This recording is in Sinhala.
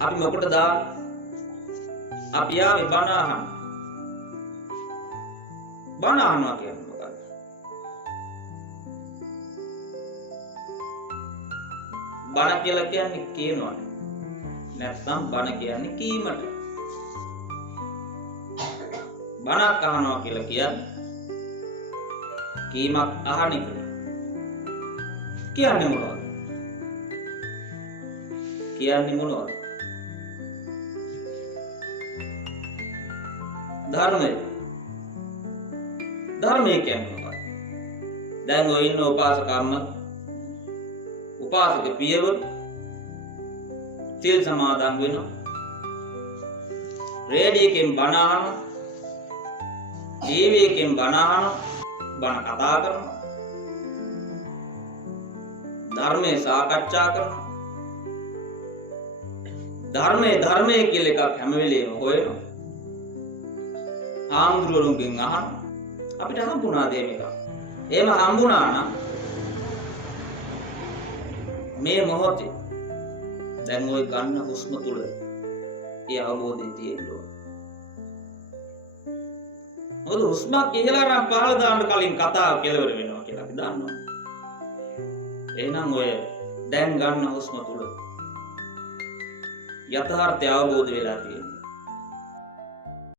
අපි මොකටද අපි ආවේ බණ අහන්න. බණ අහනවා කියන්නේ මොකක්ද? බණ කියලා කියන්නේ කියනවනේ. නැත්නම් බණ කියන්නේ කීමට. බණක් අහනවා කියලා කියන්නේ කීමක් අහන එක. කියන්නේ මොනවද? කියන්නේ මොනවද? ධර්මය. ධර්මය කියන්නේ මොකක්ද? දැන් ඔය ඉන්න උපාසකම්ම උපාසක පියවර සිල් සමාදන් වෙනවා. රේඩියෝකින් බණ අහනවා. ටීවී එකෙන් බණ අහනවා. බණ කතා කරනවා. ධර්මයේ සාකච්ඡා කරනවා. ධර්මයේ කියලා එකක් හැම වෙලේම හොයනවා. ආම්ද්‍රෝලුන්ගෙන් අහනවා. අපිට හම්බුණාද මේක? එහෙම හම්බුණා නම් මේ මොහොතේ දැන් ওই ගන්න හුස්ම තුල ඒ අවබෝධය තියෙනවා. මොකද හුස්මක් ඉහළට පහළ දාන්න කලින් කතාව කෙලවර වෙනවා කියලා අපි දන්නවා. එහෙනම් ඔය දැන් ගන්න හුස්ම තුල යථාර්ථය අවබෝධ වෙලා තියෙනවා.